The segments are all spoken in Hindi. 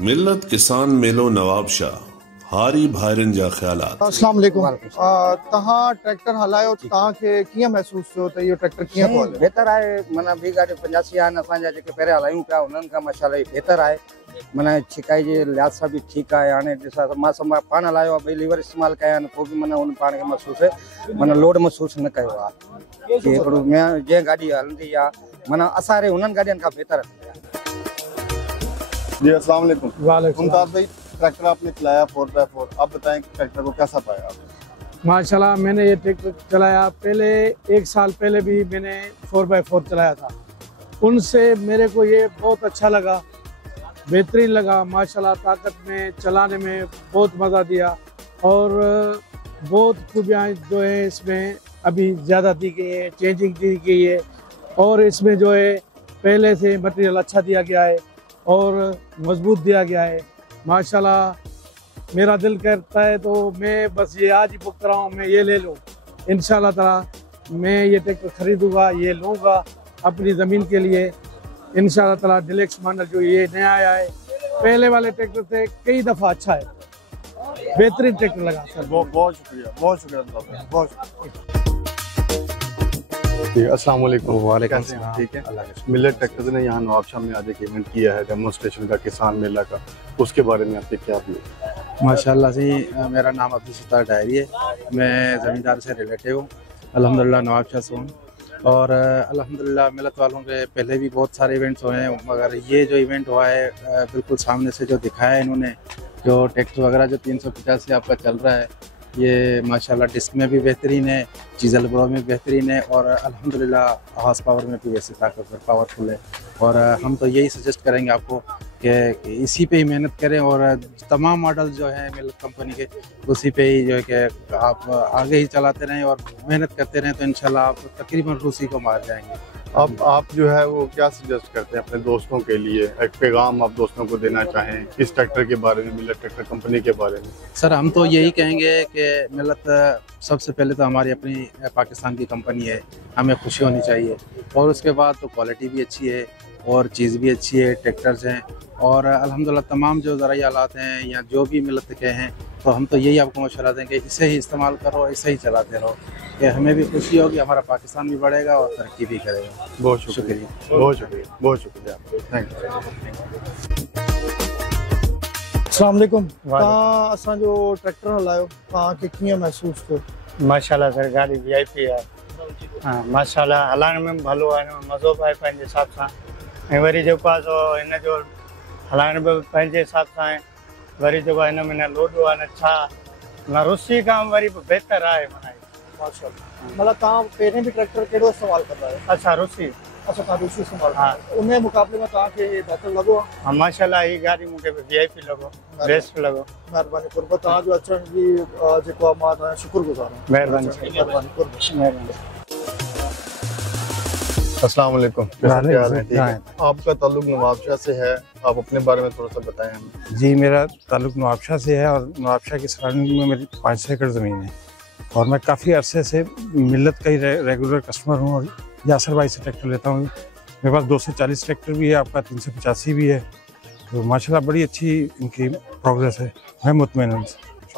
मिल्लत किसान मेलो नवाबशाह हारी भाइरन जा ख्यालात। अस्सलाम वालेकुम। तहां ट्रैक्टर हलायो तहां के कीअं महसूस थियो त इहो ट्रैक्टर कीअं थो हले? बेहतर आहे माना ॿी गाॾी 85 आहिनि असांजा जेके पहिरियां हलायूं पिया उन्हनि खां माशाल्लाह बेहतर आहे। माना छिकाई जे लिहाज़ सां बि ठीकु आहे। हाणे ॾिसां मां पाण हलायो आहे, ॿई लीवर इस्तेमालु कया आहिनि, पोइ बि माना हुन पाण खे महसूसु माना लोड महसूसु न कयो आहे कि हिकिड़ो जंहिं गाॾी हलंदी आहे माना असां हुननि गाॾियुनि खां बेहतर हलंदी आहे। जी अस्सलाम वालेकुम। मुमताज भाई, ट्रैक्टर आपने चलाया 4x4, आप बताएं ट्रैक्टर को कैसा पाया आप? माशाल्लाह मैंने ये ट्रैक्टर चलाया, पहले 1 साल पहले भी मैंने 4x4 चलाया था, उनसे मेरे को ये बहुत अच्छा लगा, बेहतरीन लगा माशाल्लाह। ताकत में चलाने में बहुत मज़ा दिया और बहुत खूबियाँ जो है इसमें अभी ज़्यादा दी गई है, चेंजिंग दी गई है और इसमें जो है पहले से मटेरियल अच्छा दिया गया है और मजबूत दिया गया है माशाल्लाह। मेरा दिल करता है तो मैं बस ये आज ही बुक कराऊँ, मैं ये ले लूँ इंशाल्लाह ताला। मैं ये ट्रैक्टर खरीदूँगा, ये लूँगा अपनी ज़मीन के लिए इंशाल्लाह ताला। डिलेक्स मॉडल जो ये नया आया है, पहले वाले ट्रैक्टर से कई दफ़ा अच्छा है, बेहतरीन ट्रैक्टर लगा सर। बहुत शुक्रिया, बहुत शुक्रिया, बहुत शुक्रिया। अस्सलाम वालेकुम। वालेकुम सलाम। ठीक है, मिल्लत ट्रैक्टर्स ने यहाँ नवाबशाह में आज एक इवेंट किया है डेमोन्स्ट्रेशन का, किसान मेला का, उसके बारे में आपके क्या व्यू? माशाल्लाह से मेरा नाम अब्दुल सत्तार डायरी है, मैं ज़मींदार से रिलेटिव हूँ, अल्हम्दुलिल्लाह नवाबशाह से हूँ और अल्हम्दुलिल्लाह मिल्लत वालों के पहले भी बहुत सारे इवेंट्स हुए हैं, मगर ये जो इवेंट हुआ है बिल्कुल सामने से जो दिखाया है इन्होंने, जो ट्रैक्टर वगैरह जो 385 आपका चल रहा है, ये माशाल्लाह डिस्क में भी बेहतरीन है, डीजल ब्रो में बेहतरीन है और अल्हम्दुलिल्लाह हॉर्स पावर में भी वैसे ताकतवर पावरफुल है। और हम तो यही सजेस्ट करेंगे आपको कि इसी पे ही मेहनत करें और तमाम मॉडल जो है मिल्लत कंपनी के उसी पे ही जो है कि आप आगे ही चलाते रहें और मेहनत करते रहें तो इंशाल्लाह आप तकरीबन उसी को मार जाएंगे। अब आप जो है वो क्या सजेस्ट करते हैं अपने दोस्तों के लिए, एक पैगाम आप दोस्तों को देना चाहें इस ट्रैक्टर के बारे में, मिल्लत ट्रैक्टर कंपनी के बारे में? सर हम तो यही कहेंगे कि मिल्लत सबसे पहले तो हमारी अपनी पाकिस्तान की कंपनी है, हमें खुशी होनी चाहिए और उसके बाद तो क्वालिटी भी अच्छी है और चीज़ भी अच्छी है, ट्रैक्टर्स हैं और अल्हम्दुलिल्लाह तमाम जो ज़राई आलात हैं या जो भी मिल्लत के हैं, तो हम तो यही आपको मशवरा देंगे इसे ही इस्तेमाल करो, इसे ही चलाते रहो कि हमें भी खुशी होगी, हमारा पाकिस्तान भी बढ़ेगा और तरक्की भी करेगा। बहुत शुक्रिया, बहुत शुक्रिया, बहुत शुक्रिया, थैंक यू। अस्सलाम वालेकुम। तव्हां असांजो ट्रैक्टर हलायो, तव्हांखे कीअं महसूस थियो? माशाल्लाह सर, गाड़ी VIP है। हाँ माशाल्लाह, हलाइण में भलो आहे, मज़ो बि आहे पंहिंजे हिसाब सां, ऐं वरी जेको आहे सो हिन जो हलाइण बि पंहिंजे हिसाब सां आहे, वरी जेको आहे हिन में न लोड आहे न छा, न रुसी खां वरी बि बहितर आहे माना। माशाल्लाह, मतलब तव्हां पहिरें बि ट्रैक्टर कहिड़ो इस्तेमालु कंदा आहियो? अच्छा रुसी। अच्छा, तव्हां रुसी इस्तेमालु? हाँ, उन मुक़ाबले में तव्हांखे बहितर लॻो आहे? हाँ माशाल्लाह, हीअ गाड़ी मूंखे बि VIP लॻो, बेस्ट लॻो। महिरबानी कुर्ब, तव्हांजो अचण जी जेको आहे मां तव्हांजो शुक्रगुज़ार आहियां। महिरबानी महिरबानी कुर्ब, महिरबानी। अस्सलाम वालेकुम। आपका ताल्लुक नवाबशाह से है, आप अपने बारे में थोड़ा सा बताएं हमें। जी, मेरा ताल्लुक नवाबशाह से है और नवाबशाह की सराउंडिंग में मेरी 500 एकड़ ज़मीन है और मैं काफ़ी अरसे से मिल्लत का ही रेगुलर कस्टमर हूँ और यासर भाई से ट्रैक्टर लेता हूँ। मेरे पास 240 ट्रैक्टर भी है, आपका 385 भी है, तो माशाल्लाह बड़ी अच्छी इनकी प्रोग्रेस है, मैं मुतमईन हूँ।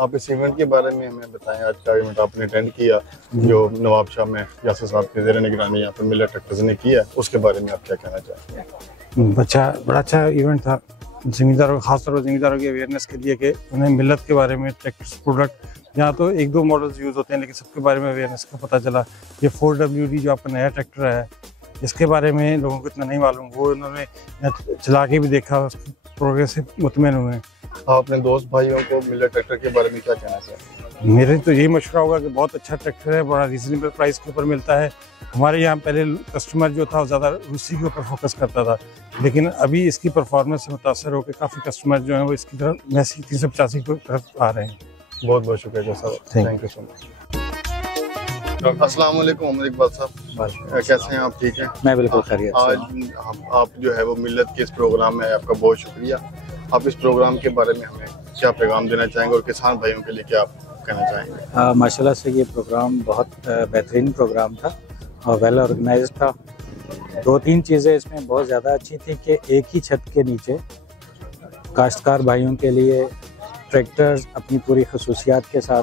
आप इस इवेंट के बारे में हमें बताएं, आज का इवेंट आपने अटेंड किया जो नवाबशाह में यासर साहब के ज़ेर निगरानी यहाँ पर मिल्लत ट्रैक्टर्स ने किया, उसके बारे में आप क्या कहना चाहते हैं? बड़ा अच्छा इवेंट था ज़मींदारों, खासतौर पर ज़मींदारों की अवेयरनेस के लिए कि उन्हें मिल्लत के बारे में ट्रैक्टर्स प्रोडक्ट, यहाँ तो 1-2 मॉडल्स यूज़ होते हैं लेकिन सबके बारे में अवेयरनेस का पता चला। ये 4WD जो आपका नया ट्रैक्टर है, इसके बारे में लोगों को इतना नहीं मालूम, वो उन्होंने चला के भी देखा, उसकी प्रोग्रेस से मुतमईन हुए। आप अपने दोस्त भाइयों को मिल्लत ट्रैक्टर के बारे में क्या कहना चाहते हैं? मेरे तो यही मशवरा होगा कि बहुत अच्छा ट्रैक्टर है, बड़ा रीजनेबल प्राइस के ऊपर मिलता है। हमारे यहाँ पहले कस्टमर जो था वो ज़्यादा रूसी के ऊपर फोकस करता था, लेकिन अभी इसकी परफॉर्मेंस से मुतासर होकर काफ़ी कस्टमर जो हैं वो इसकी तरफ मैसी 385 की तरफ आ रहे हैं। बहुत बहुत शुक्रिया साहब, थैंक यू सो मच। अस्सलाम वालेकुम उमर इकबाल साहब, कैसे हैं आप? ठीक हैं? मैं बिल्कुल खैरियत से। आज आप जो है वो मिल्लत के इस प्रोग्राम में, आपका बहुत शुक्रिया। आप इस प्रोग्राम के बारे में हमें क्या पैगाम देना चाहेंगे और किसान भाइयों के लिए क्या आप कहना चाहेंगे? माशाल्लाह से ये प्रोग्राम बहुत बेहतरीन प्रोग्राम था और वेल ऑर्गेनाइज था। 2-3 चीज़ें इसमें बहुत ज़्यादा अच्छी थी कि एक ही छत के नीचे काश्तकार भाइयों के लिए ट्रैक्टर्स अपनी पूरी खसूसियात के साथ,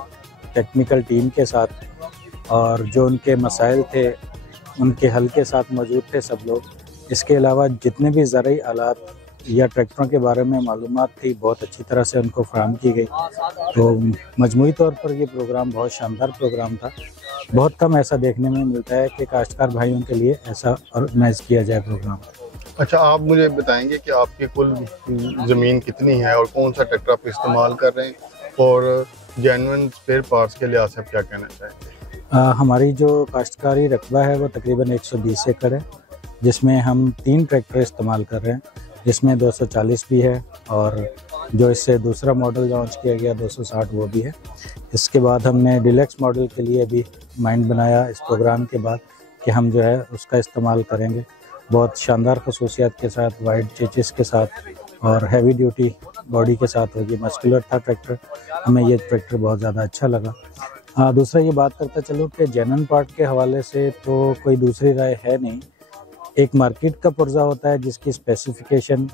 टेक्निकल टीम के साथ और जो उनके मसाइल थे उनके हल के साथ मौजूद थे सब लोग। इसके अलावा जितने भी ज़रूरी आलात या ट्रैक्टरों के बारे में मालूमात थी बहुत अच्छी तरह से उनको फराहम की गई। तो मजमूई तौर पर ये प्रोग्राम बहुत शानदार प्रोग्राम था। बहुत कम ऐसा देखने में मिलता है कि काश्तकार भाइयों के लिए ऐसा ऑर्गेनाइज किया जाए प्रोग्राम। अच्छा, आप मुझे बताएंगे कि आपकी कुल ज़मीन कितनी है और कौन सा ट्रैक्टर आप इस्तेमाल कर रहे हैं और जेन्युइन स्पेयर पार्ट्स के लिहाज से आप क्या कहना चाहेंगे? हमारी जो काश्तकारी रकबा है वो तकरीबन 120 एकड़ है, जिसमें हम 3 ट्रैक्टर इस्तेमाल कर रहे हैं, जिसमें 240 भी है और जो इससे दूसरा मॉडल लॉन्च किया गया 260 वो भी है। इसके बाद हमने डिलक्स मॉडल के लिए भी माइंड बनाया इस प्रोग्राम के बाद कि हम जो है उसका इस्तेमाल करेंगे। बहुत शानदार खसूसियात के साथ, वाइड चेचिस के साथ और हैवी ड्यूटी बॉडी के साथ होगी। मस्कुलर था ट्रैक्टर, हमें ये ट्रैक्टर बहुत ज़्यादा अच्छा लगा। दूसरा ये बात करता चलो कि जेन्युइन पार्ट के हवाले से तो कोई दूसरी राय है नहीं। एक मार्केट का पुर्जा होता है जिसकी स्पेसिफिकेशन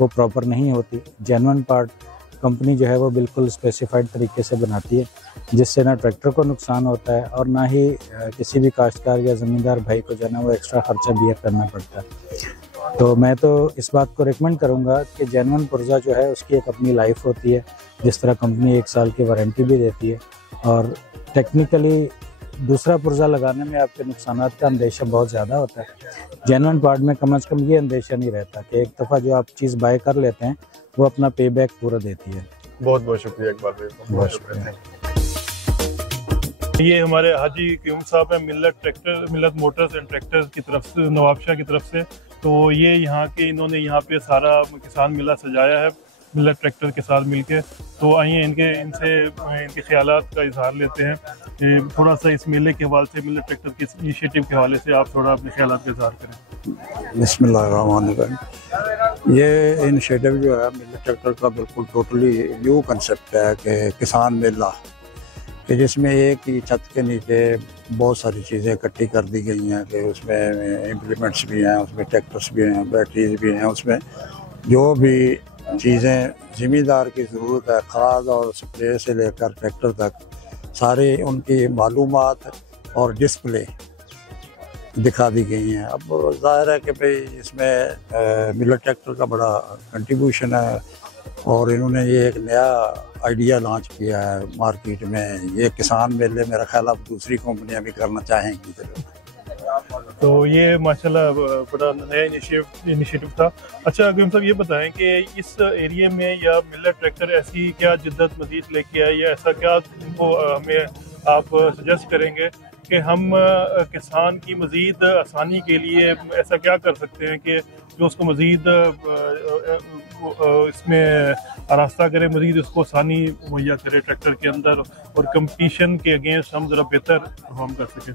वो प्रॉपर नहीं होती। जेन्युइन पार्ट कंपनी जो है वो बिल्कुल स्पेसिफाइड तरीके से बनाती है, जिससे ना ट्रैक्टर को नुकसान होता है और ना ही किसी भी काश्तकार या ज़मींदार भाई को जो है ना वो एक्स्ट्रा खर्चा बियर करना पड़ता है। तो मैं तो इस बात को रिकमेंड करूँगा कि जेन्युइन पुर्जा जो है उसकी एक अपनी लाइफ होती है, जिस तरह कंपनी 1 साल की वारंटी भी देती है और टेक्निकली दूसरा पुर्जा लगाने में आपके नुकसानात का अंदेशा बहुत ज़्यादा होता है। जेन्युइन पार्ट में कम से कम ये अंदेशा नहीं रहता कि एक दफ़ा जो आप चीज़ बाय कर लेते हैं वो अपना पे बैक पूरा देती है। बहुत बहुत शुक्रिया इकबाल भाई, बहुत शुक्रिया। ये हमारे हाजी क्यूम साहब हैं मिल्लत मोटर्स एंड ट्रैक्टर्स की तरफ से, नवाबशाह की तरफ से। तो ये यहाँ के इन्होंने यहाँ पे सारा किसान मेला सजाया है मिल्लत ट्रैक्टर के साथ मिलके। तो आइए इनके ख्यालात का इजहार लेते हैं। थोड़ा सा इस मेले के हवाले से, मिल्लत ट्रैक्टर के इनिशिएटिव के हवाले से आप थोड़ा अपने ख्यालात का इजहार करें। बिस्मिल्लाहिर्रहमानिर्रहीम। ये इनिशिएटिव जो है मिल्लत ट्रैक्टर का बिल्कुल टोटली न्यू कंसेप्ट है कि किसान मेला, कि जिसमें एक ही छत के नीचे बहुत सारी चीज़ें इकट्ठी कर दी गई हैं कि उसमें इम्प्लीमेंट्स भी हैं, उसमें ट्रैक्टर्स भी हैं, बैटरीज भी हैं, उसमें जो भी चीज़ें ज़िम्मेदार की ज़रूरत है, खाद और स्प्रे से लेकर ट्रैक्टर तक सारे उनकी मालूमात और डिस्प्ले दिखा दी गई हैं। अब ज़ाहिर है कि भाई इसमें मिल्लत ट्रैक्टर का बड़ा कंट्रीब्यूशन है और इन्होंने ये एक नया आइडिया लॉन्च किया है मार्केट में। ये किसान मेले मेरा ख्याल अब दूसरी कंपनियां भी करना चाहेंगी। तो ये माशाल्लाह बड़ा नया इनिशिएटिव था। अच्छा अगर साहब ये बताएं कि इस एरिया में या मिल्लत ट्रैक्टर ऐसी क्या जिद्दत मजीद लेके आए या ऐसा क्या उनको हमें आप सजेस्ट करेंगे कि हम किसान की मज़ीद आसानी के लिए ऐसा क्या कर सकते हैं कि जो उसको मज़ीद इसमें आरास्ता करे, मज़ीद उसको आसानी मुहैया करे ट्रैक्टर के अंदर और कंपटीशन के अगेंस्ट हम ज़रा बेहतर परफॉर्म कर सकें।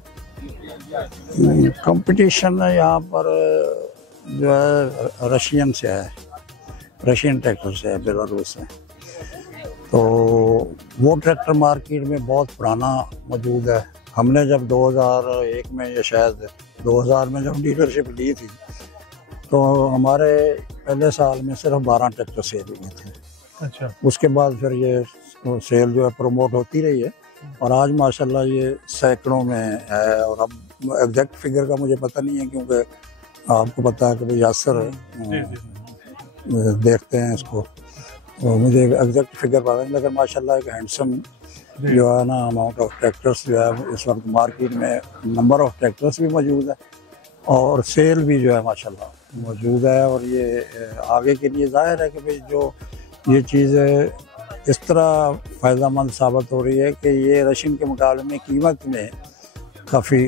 कंपटीशन यहाँ पर जो है रशियन से है, रशियन ट्रैक्टर से है, बेलारूस से। तो वो ट्रैक्टर मार्केट में बहुत पुराना मौजूद है। हमने जब 2001 में या शायद 2000 में जब डीलरशिप ली थी तो हमारे पहले साल में सिर्फ 12 ट्रैक्टर सेल हुए थे। अच्छा। उसके बाद फिर ये सेल जो है प्रमोट होती रही है और आज माशाल्लाह ये सैकड़ों में है। और अब एग्जैक्ट फिगर का मुझे पता नहीं है क्योंकि आपको पता है कि भाई यासर देखते हैं इसको, तो मुझे एग्जैक्ट फिगर पता नहीं, लेकिन माशाल्लाह एक हैंडसम जो है ना अमाउंट ऑफ ट्रैक्टर्स जो है इस वक्त मार्केट में, नंबर ऑफ ट्रैक्टर्स भी मौजूद है और सेल भी जो है माशाल्लाह मौजूद है। और ये आगे के लिए जाहिर है कि भाई जो ये चीज़ इस तरह फ़ायदेमंद साबित हो रही है कि ये रशियन के मुकाबले में कीमत में काफ़ी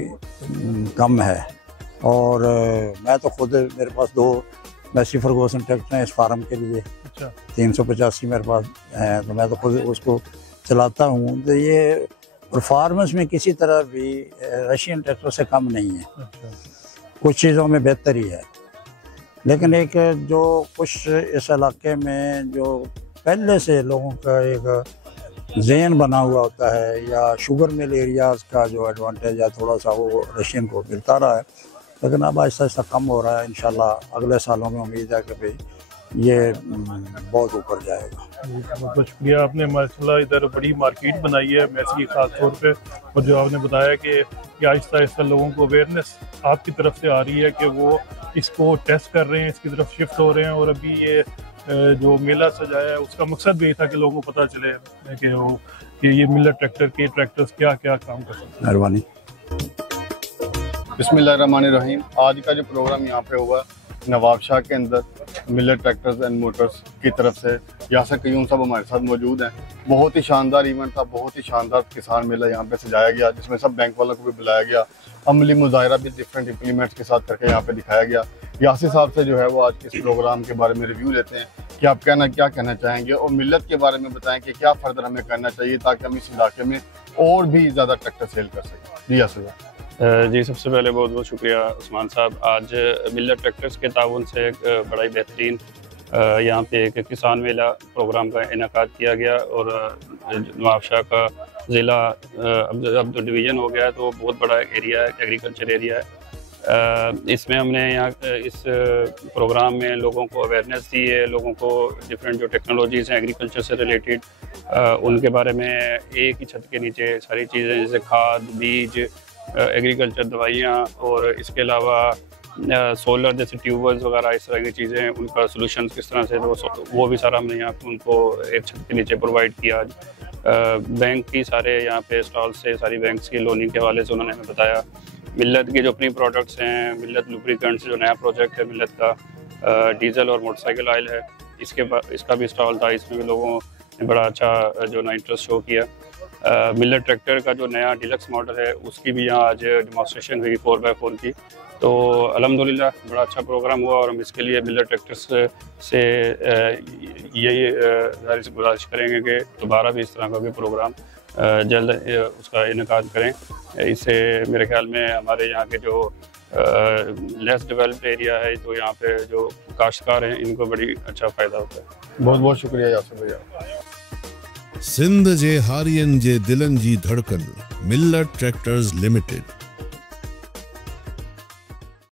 कम है। और मैं तो खुद, मेरे पास 2 मैसी फर्गूसन ट्रैक्टर हैं इस फार्म के लिए। अच्छा। 385 मेरे पास हैं, तो मैं तो खुद उसको चलाता हूँ। तो ये परफॉर्मेंस में किसी तरह भी रशियन ट्रैक्टर से कम नहीं है। अच्छा। कुछ चीज़ों में बेहतर ही है, लेकिन एक जो कुछ इस इलाके में जो पहले से लोगों का एक ज़हन बना हुआ होता है या शुगर मिल एरियाज़ का जो एडवांटेज है थोड़ा सा वो रशियन को मिलता रहा है, लेकिन अब आहिस्ता आहिस्ता कम हो रहा है। इंशाल्लाह अगले सालों में उम्मीद है कि भाई ये बहुत ऊपर जाएगा। बहुत बहुत शुक्रिया, आपने माशाल्लाह इधर बड़ी मार्केट बनाई है मैसी की खास तौर पे, और जो आपने बताया कि आहिस्ता आहिस्ता लोगों को अवेयरनेस आपकी तरफ से आ रही है कि वो इसको टेस्ट कर रहे हैं, इसकी तरफ शिफ्ट हो रहे हैं। और अभी ये जो मेला सजाया है उसका मकसद भी था कि लोगों को पता चले कि ये मिलेट ट्रैक्टर के ट्रैक्टर्स क्या क्या काम कर सकते हैं। मेहरबानी। बिस्मिल्लाहिर्रहमानिर्रहीम। आज का जो प्रोग्राम यहाँ पे हुआ नवाबशाह के अंदर मिलेट ट्रैक्टर्स एंड मोटर्स की तरफ से, यासर क़य्यूम साहब हमारे साथ मौजूद हैं। बहुत ही शानदार इवेंट था, बहुत ही शानदार किसान मेला यहाँ पे सजाया गया, जिसमें सब बैंक वालों को भी बुलाया गया। अमली मुजाहरा भी डिफरेंट इम्प्लीमेंट्स के साथ करके यहाँ पे दिखाया गया। यासिर साहब से जो है वो आज के इस प्रोग्राम के बारे में रिव्यू लेते हैं कि आप क्या कहना चाहेंगे, और मिलत के बारे में बताएं कि क्या फर्दर हमें करना चाहिए ताकि हम इस इलाके में और भी ज़्यादा ट्रैक्टर सेल कर सकें। जी यासिर साहब। जी, सबसे पहले बहुत बहुत शुक्रिया उस्मान साहब। आज मिलेट ट्रैक्टर्स के ताउन से एक बड़ा ही बेहतरीन यहाँ पे एक किसान मेला प्रोग्राम का इनेकाद किया गया, और नवाबशाह का ज़िला अब तो डिवीज़न हो गया है, तो बहुत बड़ा एरिया है, एग्रीकल्चर एरिया है। इसमें हमने यहाँ इस प्रोग्राम में लोगों को अवेयरनेस दी है, लोगों को डिफरेंट जो टेक्नोलॉजीज़ हैं एग्रीकल्चर से रिलेटेड उनके बारे में एक ही छत के नीचे सारी चीज़ें जैसे खाद, बीज, एग्रीकल्चर दवाइयाँ, और इसके अलावा सोलर जैसे ट्यूबवेल्स वगैरह इस तरह की चीज़ें, उनका सॉल्यूशंस किस तरह से वो भी सारा हमने यहाँ पे उनको एक छत के नीचे प्रोवाइड किया। बैंक की सारे यहाँ पे स्टॉल से सारी बैंक्स की लोनिंग के हवाले से उन्होंने हमें बताया। मिल्लत के जो अपनी प्रोडक्ट्स हैं, मिल्लत लुब्रिकेंट्स जो नया प्रोजेक्ट है मिल्लत का, डीजल और मोटरसाइकिल ऑयल है, इसका भी स्टॉल था। इसमें भी लोगों ने बड़ा अच्छा जो ना इंटरेस्ट शो किया। मिलेट ट्रैक्टर का जो नया डिलक्स मॉडल है उसकी भी यहाँ आज डेमोन्स्ट्रेशन हुई 4x4 की, तो अल्हम्दुलिल्लाह बड़ा अच्छा प्रोग्राम हुआ। और हम इसके लिए मिलेट ट्रैक्टर्स से यही गुजारिश करेंगे कि दोबारा भी इस तरह का भी प्रोग्राम जल्द उसका इनेकाद करें। इससे मेरे ख्याल में हमारे यहाँ के जो लेस डेवलप्ड एरिया है, तो यहाँ पे जो काश्तकार हैं इनको बड़ी अच्छा फ़ायदा होता है। बहुत बहुत शुक्रिया यासिर भैया। सिंध जे हारियन जे दिलन जी धड़कन मिलेट ट्रैक्टर्स लिमिटेड।